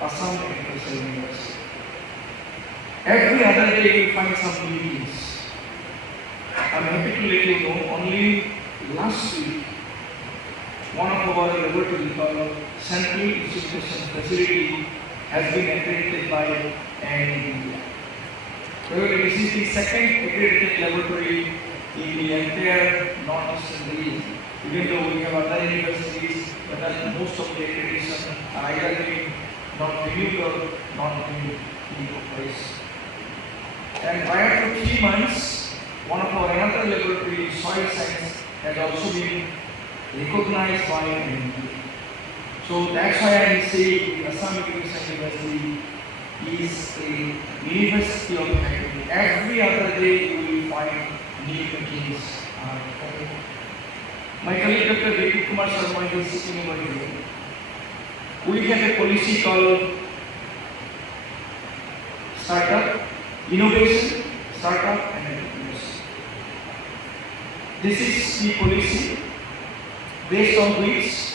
ASSAM Agricultural University. Every other day you find some meetings. I'm happy to let you know, only last week, one of our laboratory called SANTALI Institution Facility has been accredited by India. This is the second accredited laboratory in the entire northeastern region. Even though we have other universities, but most of the accreditation are either being not renewed or not renewed in place. And prior to 3 months, one of our another laboratory, soil science, has also been recognized by India. So that's why I say ASSAM Agricultural University is a university of agriculture. Every other day you will find new things. My colleague Dr. Devi Kumar Sharma is sitting over here. We have a policy called startup, innovation, startup and entrepreneurship. This is the policy based on which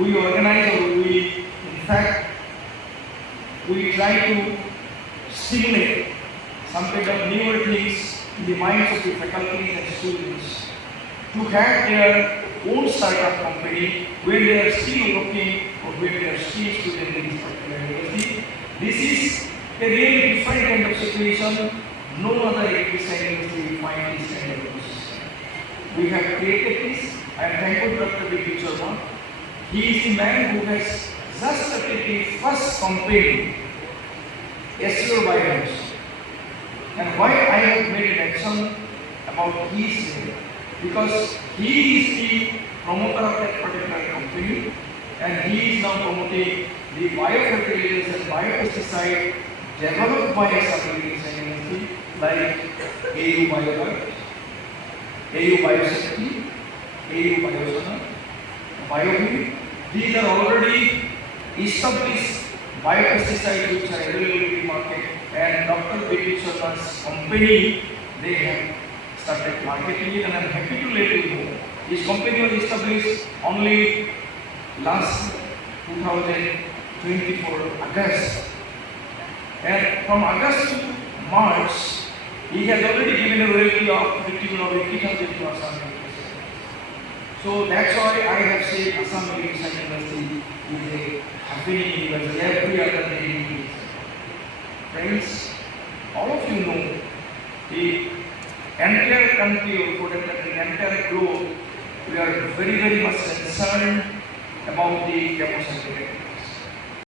we organize or we, in fact, we try to stimulate some kind of newer things in the minds of the faculty and students to have their own startup company when they are still working or when they are still students in this particular university. This is a really different kind of situation. No other education university will find this kind of ecosystem. We have created this. I am thankful to Dr. Devi Sharma. He is the man who has just started the first company, SEO Biomes. And why I have made an action about his name? Because he is the promoter of that particular company and he is now promoting the biofertilizers and biopesticide developed by ASSAM University like AU Bioguard, AU Biosafety, AU Biosana, Biobeam. These are already established biopesticides which are available in the market, and Dr. Devi Sharma's company, they have started marketing it, and I am happy to let you know this company was established only last 2024 August, and from August to March he has already given a royalty of 80,000 to ASSAM. So that's why I have said ASSAM University is a happening university every other day. Friends, all of you know the entire country or the entire globe, we are very much concerned about the campus security.